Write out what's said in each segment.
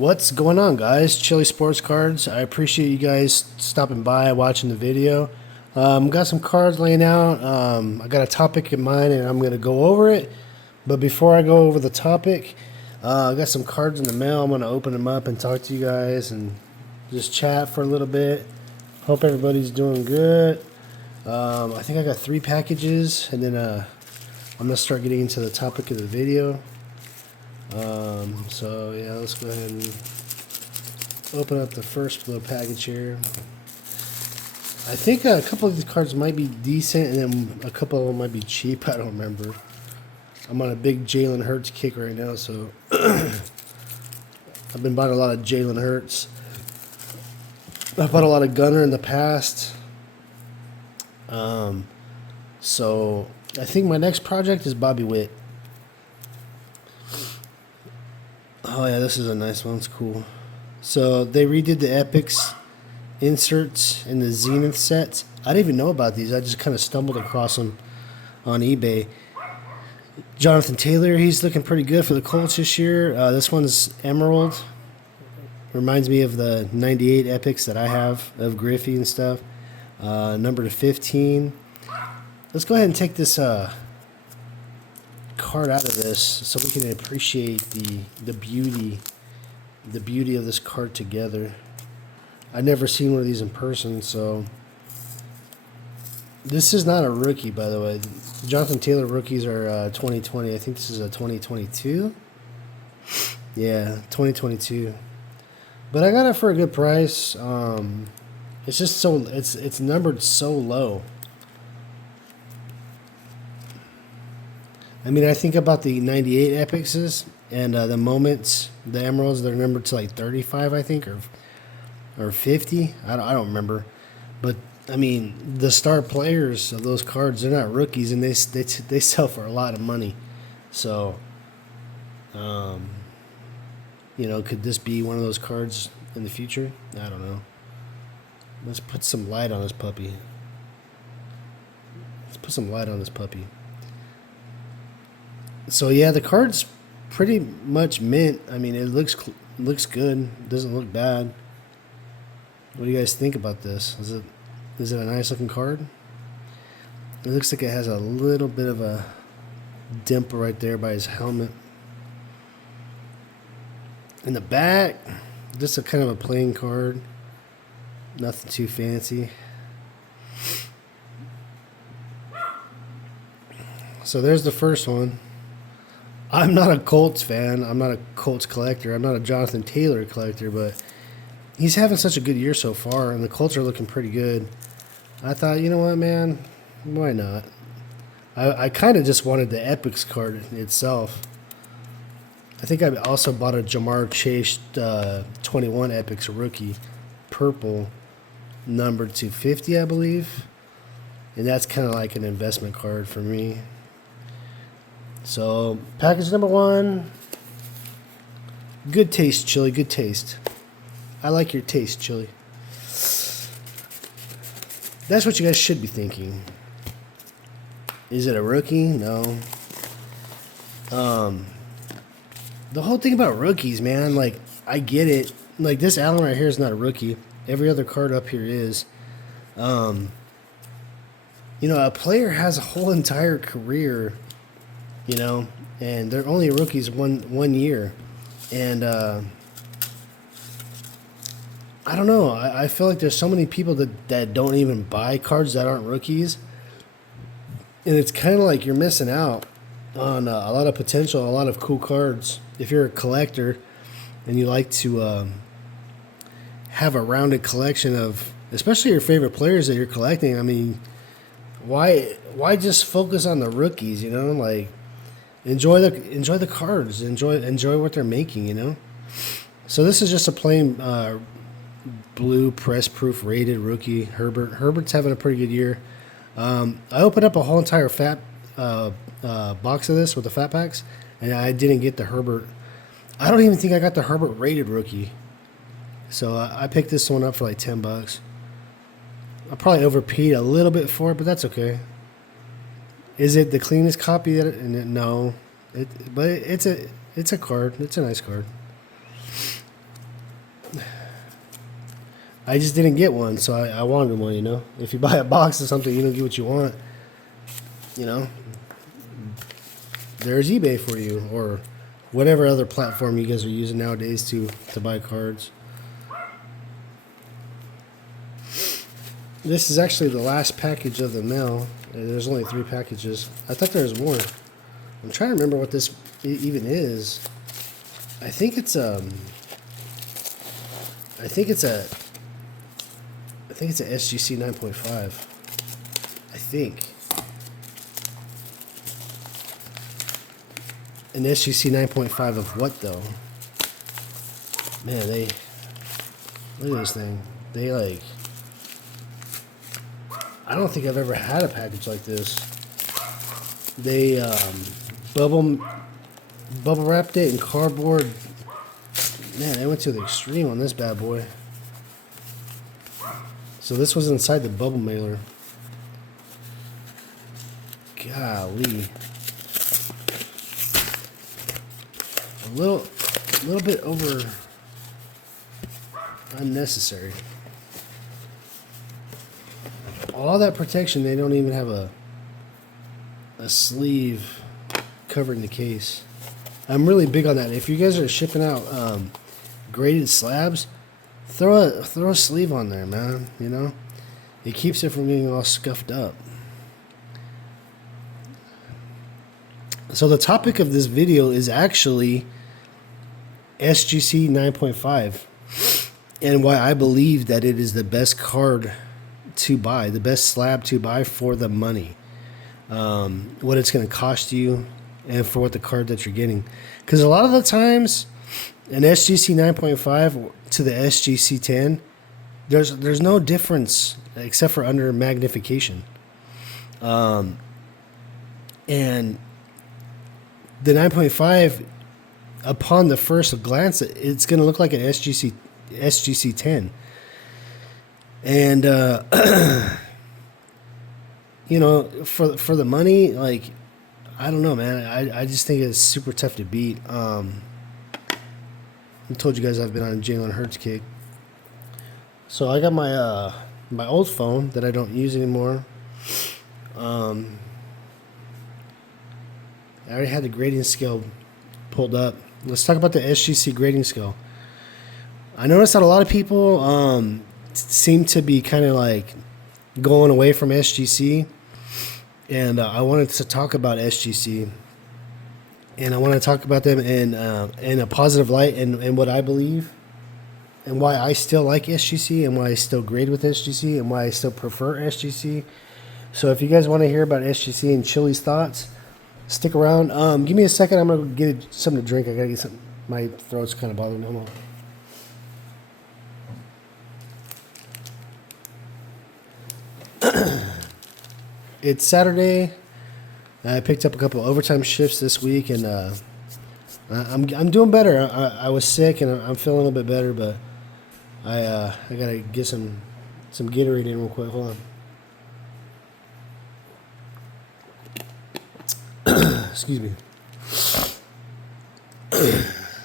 What's going on, guys? Chili Sports Cards. I appreciate you guys stopping by, watching the video. Got some cards laying out. I got a topic in mind, and I'm going to go over it. But before I go over the topic, I got some cards in the mail. I'm going to open them up and talk to you guys and just chat for a little bit. Hope everybody's doing good. I think I got 3 packages, and then I'm going to start getting into the topic of the video. So yeah, let's go ahead and open up the first little package here. I think a couple of these cards might be decent, and then a couple of them might be cheap. I don't remember. I'm on a big Jalen Hurts kick right now, so I've been buying a lot of Jalen Hurts. I've bought a lot of Gunner in the past. So I think my next project is Bobby Witt. Oh yeah, this is a nice one. It's cool. So they redid the Epics inserts in the Zenith set. I didn't even know about these. I just kind of stumbled across them on eBay. Jonathan Taylor, he's looking pretty good for the Colts this year. This one's Emerald. Reminds me of the 98 Epics that I have of Griffey and stuff. Number to 15. Let's go ahead and take this card out of this so we can appreciate the beauty of this card together. I've never seen one of these in person, so this is not a rookie, by the way. Jonathan Taylor rookies are 2020. I think this is a 2022. Yeah, 2022. But I got it for a good price. It's just so it's numbered so low. I mean, I think about the 98 Epics and the Moments, the Emeralds, they're numbered to like 35, I think, or 50. I don't remember. But, I mean, the star players of those cards, they're not rookies, and they sell for a lot of money. So, you know, could this be one of those cards in the future? I don't know. Let's put some light on this puppy. So yeah, the card's pretty much mint. I mean, it looks good. It doesn't look bad. What do you guys think about this? Is it a nice looking card? It looks like it has a little bit of a dimple right there by his helmet. In the back, just a kind of a plain card. Nothing too fancy. So there's the first one. I'm not a Colts fan. I'm not a Colts collector. I'm not a Jonathan Taylor collector, but he's having such a good year so far, and the Colts are looking pretty good. I thought, you know what, man? Why not? I kind of just wanted the Epics card itself. I think I also bought a Jamar Chase 21 Epics rookie, purple, numbered to 50, I believe. And that's kind of like an investment card for me. So, package number 1. Good taste, Chili. Good taste. I like your taste, Chili. That's what you guys should be thinking. Is it a rookie? No. The whole thing about rookies, man, like, I get it. Like, this Allen right here is not a rookie. Every other card up here is. You know, a player has a whole entire career, you know, and they're only rookies one year. And I don't know. I feel like there's so many people that don't even buy cards that aren't rookies. And it's kind of like you're missing out on a lot of potential, a lot of cool cards. If you're a collector and you like to have a rounded collection of, especially your favorite players that you're collecting, I mean, why just focus on the rookies, you know? Like, enjoy the cards, enjoy what they're making, you know? So this is just a plain blue press proof rated rookie Herbert. Herbert's having a pretty good year. I opened up a whole entire fat box of this with the fat packs, and I didn't get the Herbert. I don't even think I got the Herbert rated rookie. So I picked this one up for like $10. I probably overpaid a little bit for it, but that's okay. Is it the cleanest copy? No, but it's a card. It's a nice card. I just didn't get one, so I wanted one, you know. If you buy a box of something, you don't get what you want, you know. There's eBay for you, or whatever other platform you guys are using nowadays to buy cards. This is actually the last package of the mail. There's only 3 packages. I thought there was more. I'm trying to remember what this even is. I think it's a SGC 9.5. I think. An SGC 9.5 of what though? Man, they look at this thing. They like. I don't think I've ever had a package like this. They bubble wrapped it in cardboard. Man, they went to the extreme on this bad boy. So this was inside the bubble mailer. Golly. A little bit over unnecessary. All that protection, they don't even have a sleeve covering the case. I'm really big on that. If you guys are shipping out graded slabs, throw a sleeve on there, man. You know, it keeps it from getting all scuffed up. So the topic of this video is actually SGC 9.5 and why I believe that it is the best card to buy, the best slab to buy for the money, what it's going to cost you, and for what the card that you're getting. Because a lot of the times, an SGC 9.5 to the SGC 10, there's no difference except for under magnification, and the 9.5, upon the first glance, it's going to look like an SGC 10. And you know, for the money, like, I don't know, man. I just think it's super tough to beat. I told you guys I've been on a Jalen Hurts kick. So I got my my old phone that I don't use anymore. I already had the grading scale pulled up. Let's talk about the SGC grading scale. I noticed that a lot of people seem to be kind of like going away from SGC, and I wanted to talk about SGC, and I want to talk about them in a positive light, and what I believe, and why I still like SGC, and why I still grade with SGC, and why I still prefer SGC. So if you guys want to hear about SGC and Chili's thoughts, stick around. Give me a second. I'm gonna get something to drink. I gotta get something. My throat's kind of bothering me. Hold on. It's Saturday. I picked up a couple of overtime shifts this week, and I'm doing better. I was sick, and I'm feeling a little bit better, but I gotta get some Gatorade in real quick. Hold on. Excuse me.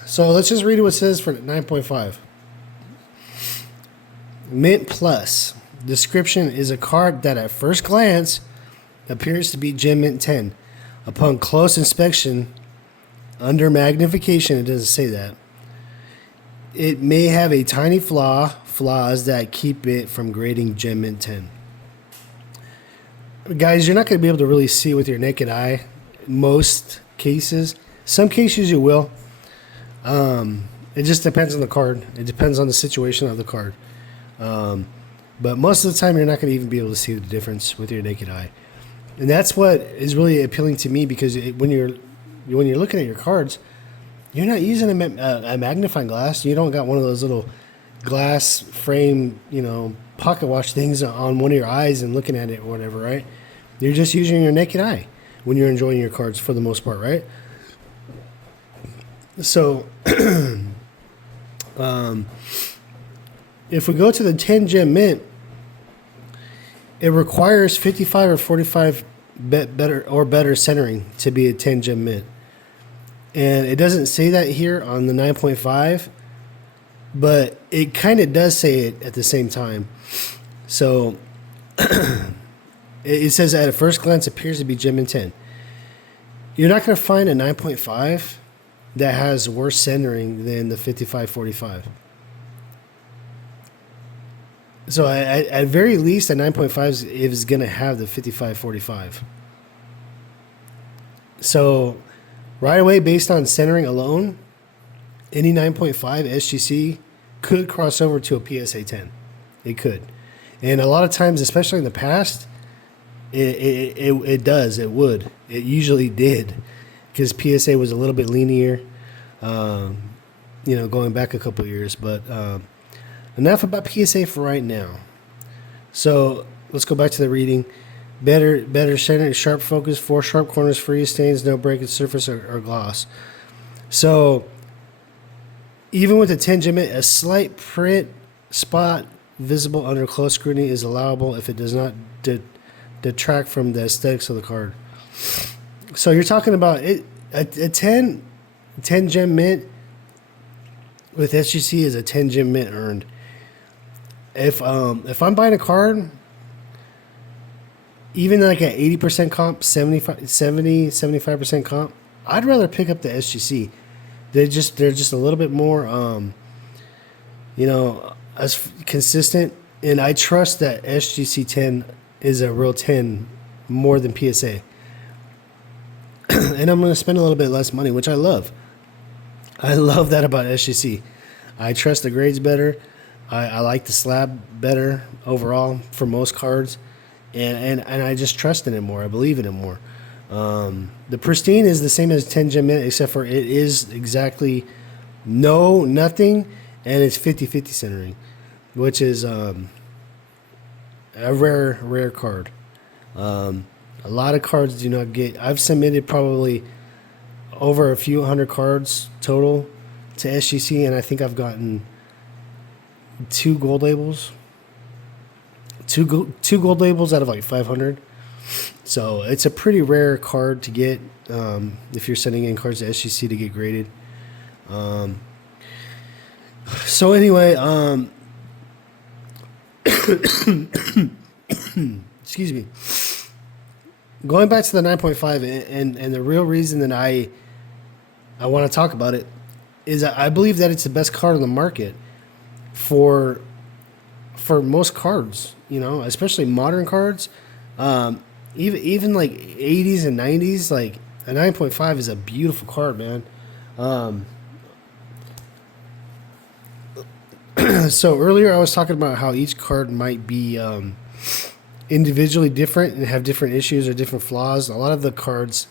So let's just read what it says for 9.5. Mint Plus. Description is a card that at first glance appears to be Gem Mint 10. Upon close inspection, under magnification, it doesn't say that, it may have a tiny flaws that keep it from grading Gem Mint 10. Guys, you're not going to be able to really see with your naked eye most cases. Some cases you will. It just depends on the card. It depends on the situation of the card. But most of the time, you're not going to even be able to see the difference with your naked eye, and that's what is really appealing to me, because when you're looking at your cards, you're not using a magnifying glass. You don't got one of those little glass frame, pocket watch things on one of your eyes and looking at it or whatever, right? You're just using your naked eye when you're enjoying your cards for the most part, right? So, if we go to the 10 gem mint, it requires 55 or 45 better centering to be a 10 gem mint. And it doesn't say that here on the 9.5, but it kind of does say it at the same time. So it says at a first glance appears to be Gem Mint 10. You're not going to find a 9.5 that has worse centering than the 5545. So at very least, a 9.5 is going to have the 5545. So right away, based on centering alone, any 9.5 SGC could cross over to a PSA 10. It could. And a lot of times, especially in the past, it does. It would. It usually did. Because PSA was a little bit linear, going back a couple of years. But enough about PSA for right now. So let's go back to the reading. Better center, sharp focus, 4 sharp corners, free stains, no breakage surface or gloss. So even with the 10 Gem Mint, a slight print spot visible under close scrutiny is allowable if it does not detract from the aesthetics of the card. So you're talking about it, a 10 Gem Mint with SGC is a 10 Gem Mint earned. If I'm buying a card, even like at 80% comp, 75% comp, I'd rather pick up the SGC. They're just a little bit more as consistent, and I trust that SGC 10 is a real 10 more than PSA. And I'm going to spend a little bit less money, which I love. I love that about SGC. I trust the grades better. I like the slab better overall for most cards. And I just trust in it more. I believe in it more. The pristine is the same as 10 Gem Mint, except for it is exactly nothing, and it's 50-50 centering, which is a rare card. A lot of cards do not get. I've submitted probably over a few hundred cards total to SGC, and I think I've gotten 2 gold labels. Two gold labels out of like 500. So it's a pretty rare card to get if you're sending in cards to SGC to get graded. So anyway, excuse me. Going back to the 9.5 and the real reason that I want to talk about it is I believe that it's the best card on the market for most cards, especially modern cards. Even like 80s and 90s, like a 9.5 is a beautiful card, man. So earlier I was talking about how each card might be individually different and have different issues or different flaws. A lot of the cards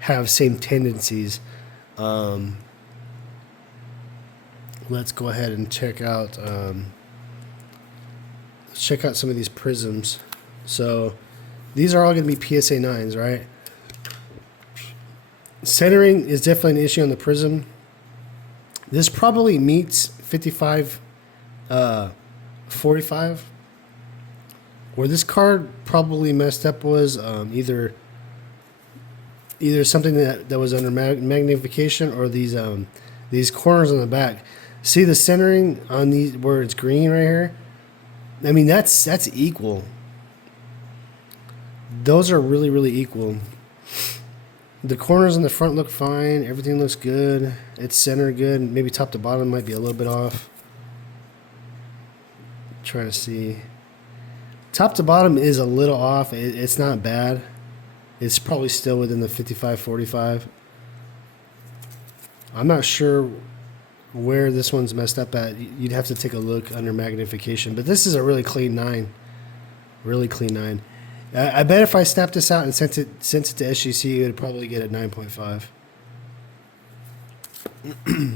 have same tendencies. Let's go ahead and check out some of these prisms. So these are all going to be PSA 9s, right? Centering is definitely an issue on the prism. This probably meets 55 45. Where this card probably messed up was either something that was under magnification or these corners on the back. See the centering on these where it's green right here? I mean that's equal. Those are really, really equal. The corners in the front look fine. Everything looks good. It's centered good. Maybe top to bottom might be a little bit off. Trying to see. Top to bottom is a little off. It's not bad. It's probably still within the 55-45. I'm not sure where this one's messed up at. You'd have to take a look under magnification. But this is a really clean 9. Really clean 9. I bet if I snapped this out and sent it to SGC, it would probably get a 9.5.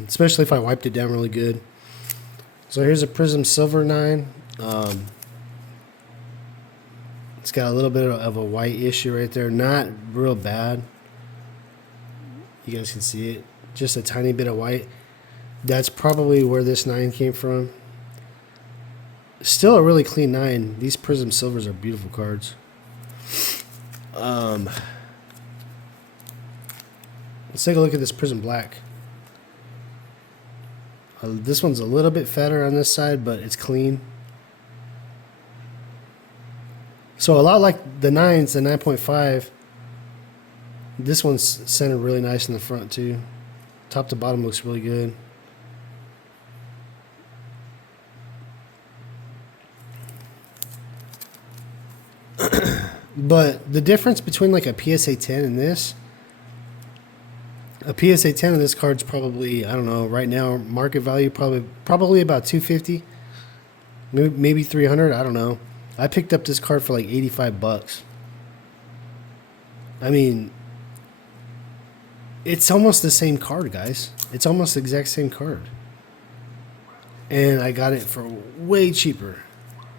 Especially if I wiped it down really good. So here's a Prism Silver 9. It's got a little bit of a white issue right there. Not real bad. You guys can see it. Just a tiny bit of white. That's probably where this 9 came from. Still a really clean 9. These Prism Silvers are beautiful cards. Let's take a look at this Prism Black. This one's a little bit fatter on this side, but it's clean. So a lot like the 9s, the 9.5. This one's centered really nice in the front too. Top to bottom looks really good. But the difference between like a PSA 10 and this, a PSA 10 of this card's probably, I don't know, right now market value probably about 250, maybe 300. I don't know. I picked up this card for like 85 bucks. I mean, it's almost the same card, guys. It's almost the exact same card. And I got it for way cheaper.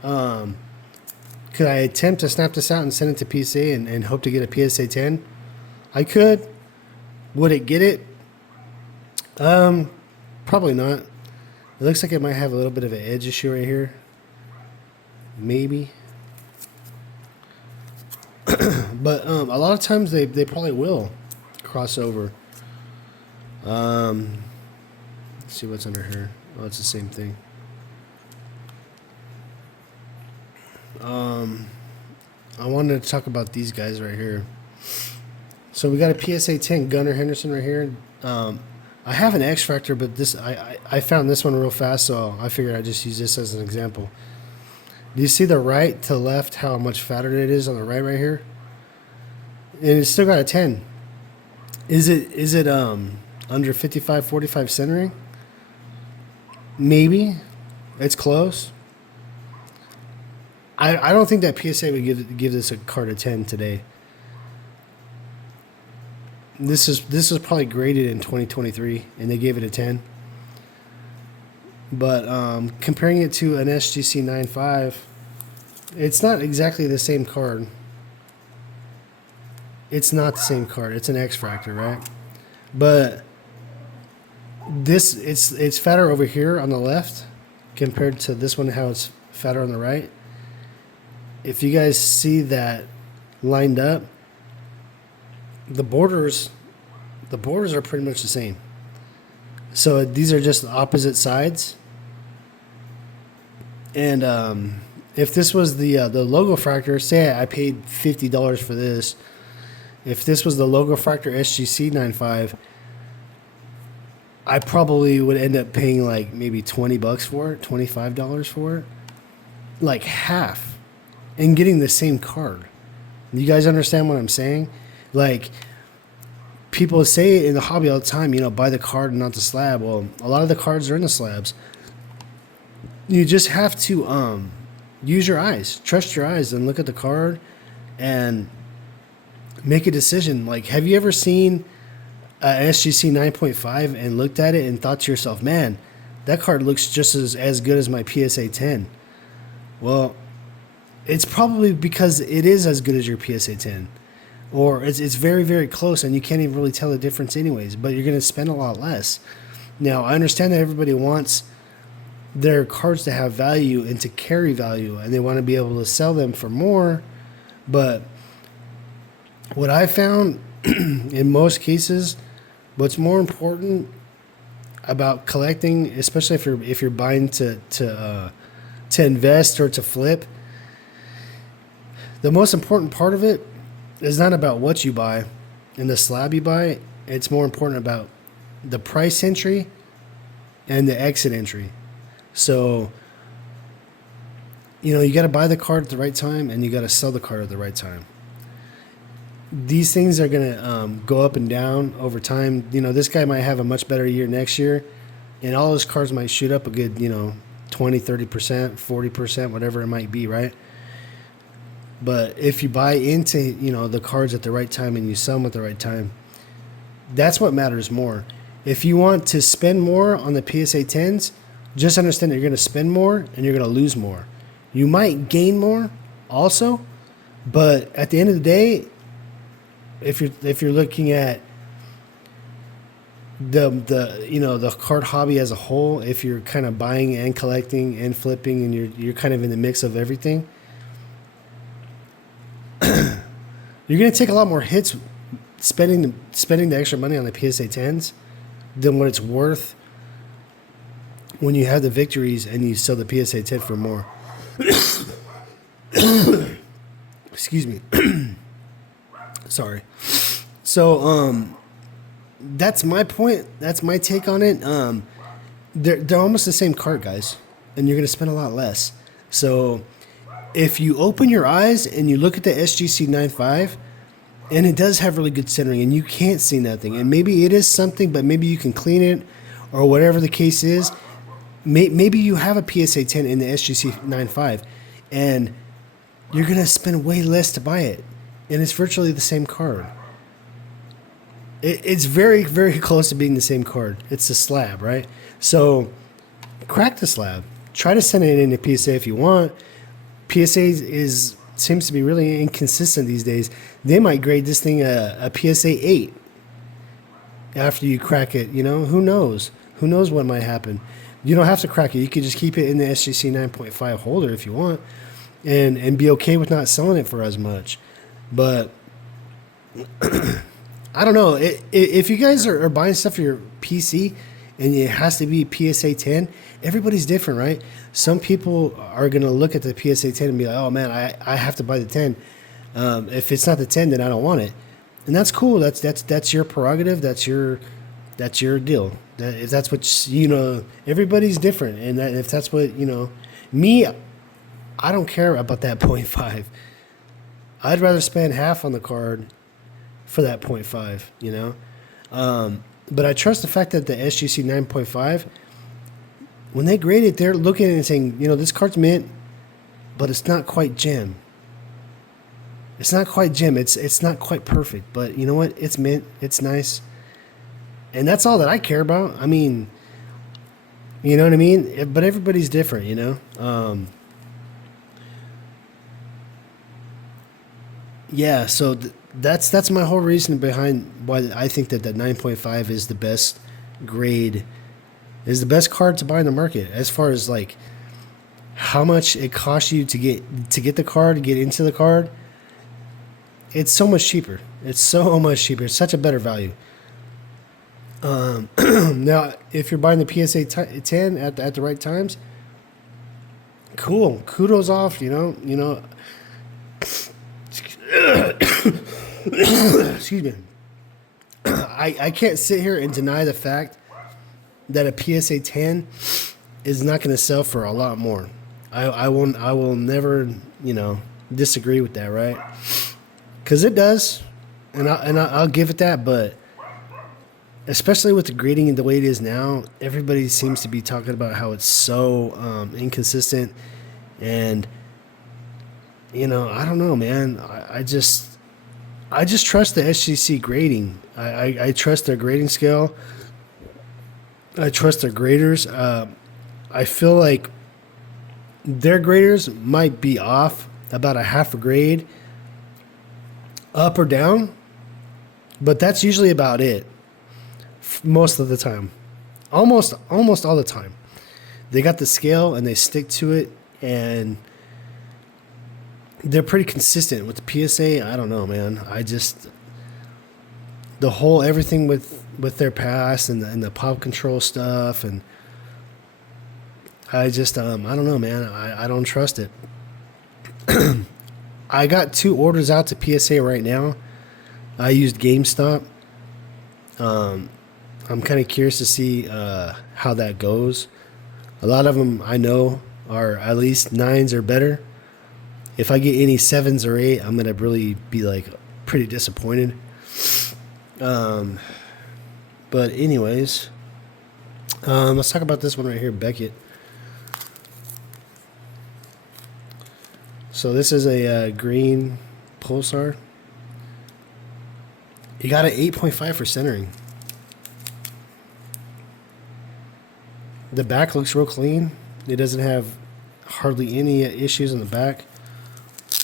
Could I attempt to snap this out and send it to PSA and hope to get a PSA 10? I could. Would it get it? Probably not. It looks like it might have a little bit of an edge issue right here. Maybe. But a lot of times they probably will cross over. Let's see what's under here. Oh, it's the same thing. I wanted to talk about these guys right here. So we got a PSA 10 Gunnar Henderson right here. I have an X Fractor, but this I found this one real fast, so I figured I'd just use this as an example. Do you see the right to left, how much fatter it is on the right here? And it's still got a 10. Is it under 55-45 centering? Maybe. It's close. I don't think that PSA would give this a card a 10 today. This is probably graded in 2023, and they gave it a 10. But comparing it to an SGC 9.5, it's not exactly the same card. It's not the same card. It's an X Fractor, right? But this it's fatter over here on the left compared to this one, how it's fatter on the right. If you guys see that lined up, the borders are pretty much the same. So these are just opposite sides. And if this was the Logo Fractor, say I paid $50 for this. If this was the Logo Fractor SGC 9.5, I probably would end up paying like maybe $20 for it, $25 for it, like half. And getting the same card. You guys understand what I'm saying? Like, people say in the hobby all the time, buy the card and not the slab. Well, a lot of the cards are in the slabs. You just have to use your eyes, trust your eyes, and look at the card and make a decision. Like, have you ever seen an SGC 9.5 and looked at it and thought to yourself, man, that card looks just as good as my PSA 10? Well, it's probably because it is as good as your PSA 10. Or it's very, very close, and you can't even really tell the difference anyways, but you're going to spend a lot less. Now, I understand that everybody wants their cards to have value and to carry value, and they want to be able to sell them for more, but what I found in most cases, what's more important about collecting, especially if you're buying to invest or to flip, the most important part of it is not about what you buy and the slab you buy. It's more important about the price entry and the exit entry. So, you got to buy the card at the right time, and you got to sell the card at the right time. These things are going to go up and down over time. This guy might have a much better year next year, and all his cards might shoot up a good, 20, 30%, 40%, whatever it might be, right? But if you buy into, the cards at the right time and you sell them at the right time, that's what matters more. If you want to spend more on the PSA 10s, just understand that you're going to spend more and you're going to lose more. You might gain more also, but at the end of the day, if you're looking at the card hobby as a whole, if you're kind of buying and collecting and flipping and you're kind of in the mix of everything, you're going to take a lot more hits spending the extra money on the PSA 10s than what it's worth when you have the victories and you sell the PSA 10 for more. Excuse me. Sorry. So that's my point. That's my take on it. They're almost the same card, guys, and you're gonna spend a lot less. So if you open your eyes and you look at the SGC 95, and it does have really good centering, and you can't see nothing, and maybe it is something, but maybe you can clean it, or whatever the case is. Maybe you have a PSA 10 in the SGC 95, and you're going to spend way less to buy it. And it's virtually the same card. It's very, very close to being the same card. It's a slab, right? So crack the slab. Try to send it into PSA if you want. PSA seems to be really inconsistent these days. They might grade this thing a PSA 8 after you crack it. You know, who knows? Who knows what might happen? You don't have to crack it. You could just keep it in the SGC 9.5 holder if you want, and be okay with not selling it for as much. But I don't know. If you guys are buying stuff for your PC and it has to be PSA 10, everybody's different, right? Some people are going to look at the PSA 10 and be like, oh, man, I have to buy the 10. If it's not the 10, then I don't want it. And that's cool. That's your prerogative. That's your deal. If that's what, you know, everybody's different. And if that's what, you know, me, I don't care about that 0.5. I'd rather spend half on the card for that 0.5, you know. But I trust the fact that the SGC 9.5, when they grade it, they're looking at it and saying, you know, this card's mint, but it's not quite gem. It's not quite gem. It's not quite perfect. But you know what? It's mint. It's nice. And that's all that I care about. I mean, you know what I mean? But everybody's different, you know? Yeah, so that's my whole reason behind why I think that 9.5 is the best grade, is the best card to buy in the market. As far as like how much it costs you to get the card, to get into the card, it's so much cheaper. It's so much cheaper. It's such a better value. Now, if you're buying the PSA 10 at the right times, cool. Kudos off. You know. Excuse me. I can't sit here and deny the fact that a PSA 10 is not going to sell for a lot more. I will never, you know, disagree with that, right? Because it does, and I'll give it that. But especially with the grading and the way it is now, everybody seems to be talking about how it's so inconsistent, and you know, I don't know, man. I just trust the SGC grading. I trust their grading scale. I trust their graders. I feel like their graders might be off about a half a grade, up or down, but that's usually about it. Most of the time, almost all the time, they got the scale and they stick to it, and they're pretty consistent with the PSA. I don't know, man. The whole everything with their pass and the pop control stuff, and I don't know, man. I don't trust it. I got 2 orders out to PSA right now. I used GameStop. I'm kind of curious to see how that goes. A lot of them I know are at least 9s or better. If I get any 7s or 8, I'm gonna really be like pretty disappointed. But anyways, let's talk about this one right here, Beckett. So this is a green Pulsar. You got an 8.5 for centering. The back looks real clean. It doesn't have hardly any issues in the back.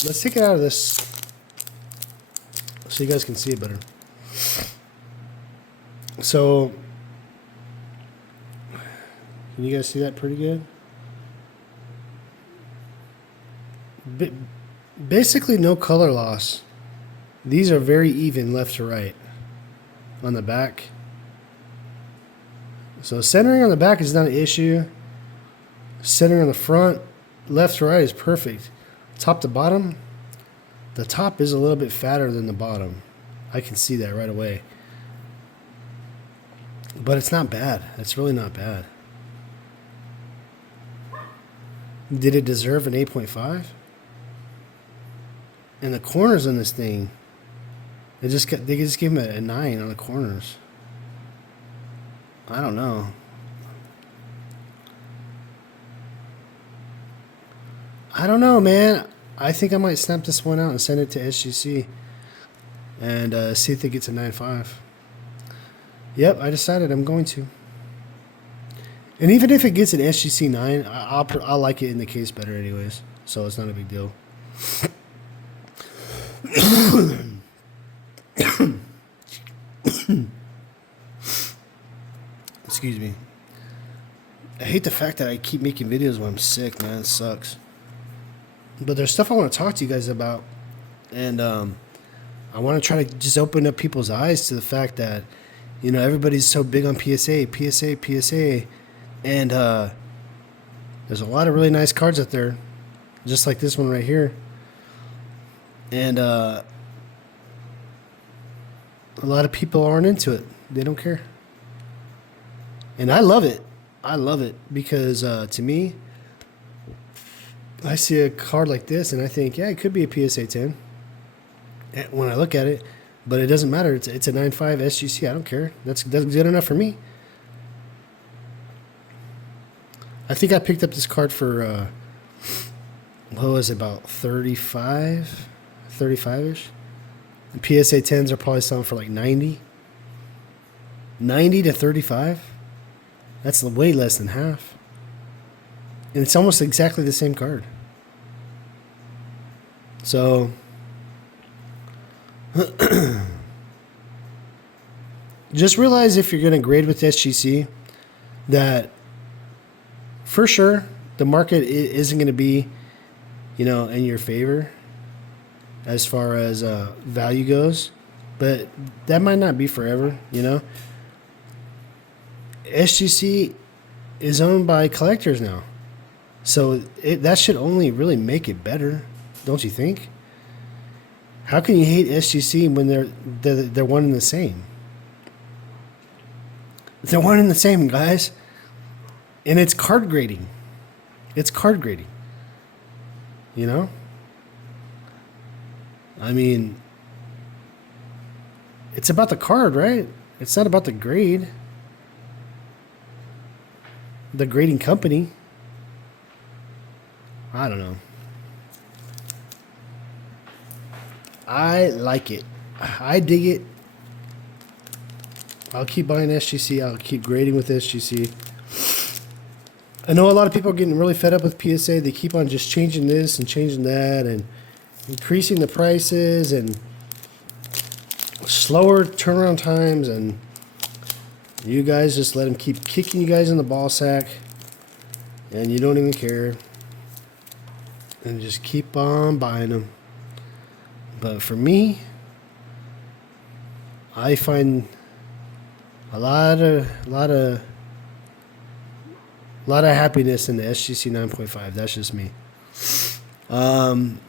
Let's take it out of this so you guys can see it better. So, can you guys see that pretty good? Basically no color loss. These are very even left to right on the back. So centering on the back is not an issue. Center in the front, left to right is perfect. Top to bottom, the top is a little bit fatter than the bottom. I can see that right away. But it's not bad. It's really not bad. Did it deserve an 8.5? And the corners on this thing, they just gave him a 9 on the corners. I don't know. I don't know, man. I think I might snap this one out and send it to SGC and see if it gets a 9.5. Yep, I decided I'm going to. And even if it gets an SGC 9, I'll like it in the case better anyways. So it's not a big deal. Excuse me. I hate the fact that I keep making videos when I'm sick, man. It sucks. But there's stuff I want to talk to you guys about. And I want to try to just open up people's eyes to the fact that, you know, everybody's so big on PSA. And there's a lot of really nice cards out there, just like this one right here. And a lot of people aren't into it. They don't care. And I love it. I love it because to me, I see a card like this and I think, yeah, it could be a PSA 10 when I look at it. But it doesn't matter. It's a 9.5 SGC. I don't care. That's good enough for me. I think I picked up this card for, what was it, about 35-ish? The PSA 10s are probably selling for like 90. 90 to 35? That's way less than half. And it's almost exactly the same card. So just realize if you're going to grade with SGC that for sure the market isn't going to be, you know, in your favor as far as value goes, but that might not be forever, you know. SGC is owned by collectors now, so that should only really make it better, don't you think? How can you hate SGC when they're one and the same? They're one and the same, guys. And it's card grading. It's card grading. You know? I mean, it's about the card, right? It's not about the grade. The grading company. I don't know. I like it. I dig it. I'll keep buying SGC. I'll keep grading with SGC. I know a lot of people are getting really fed up with PSA. They keep on just changing this and changing that and increasing the prices and slower turnaround times, and you guys just let them keep kicking you guys in the ball sack and you don't even care and just keep on buying them. But for me, I find a lot of happiness in the SGC 9.5. That's just me. I'm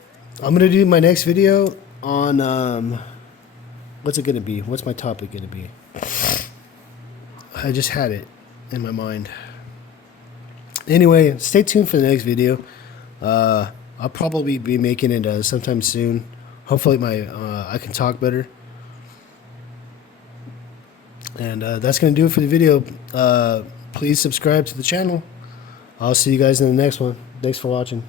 gonna do my next video on what's it gonna be? What's my topic gonna be? I just had it in my mind. Anyway, stay tuned for the next video. I'll probably be making it sometime soon. Hopefully I can talk better. And that's going to do it for the video. Please subscribe to the channel. I'll see you guys in the next one. Thanks for watching.